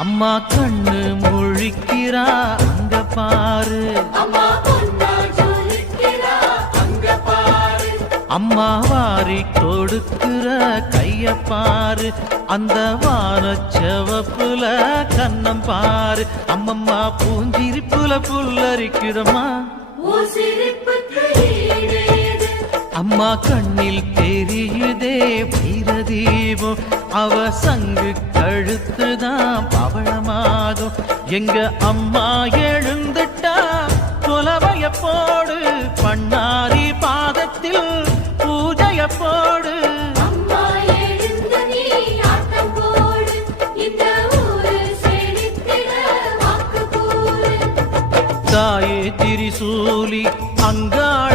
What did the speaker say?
அம்மா கண்ணு முழிக்கிறா அங்க பாரு, அம்மா வாரி கொடுக்கிற கைய பாரு, அந்த வானச்சவப்புல கண்ணம் பாரு. அம்மம்மா பூஞ்சிரிப்புல புல்லரிக்குதம்மா, அம்மா கண்ணில் தெரியுதே வீரதீபம், அவ சங்கு கழுத்துதான் பவளமாகும். எங்க அம்மா எழுந்துட்டா கொலவைய போடு, பண்ணாரி பாதத்தில் பூஜைய போடு. தாயே திரிசூலி அங்காள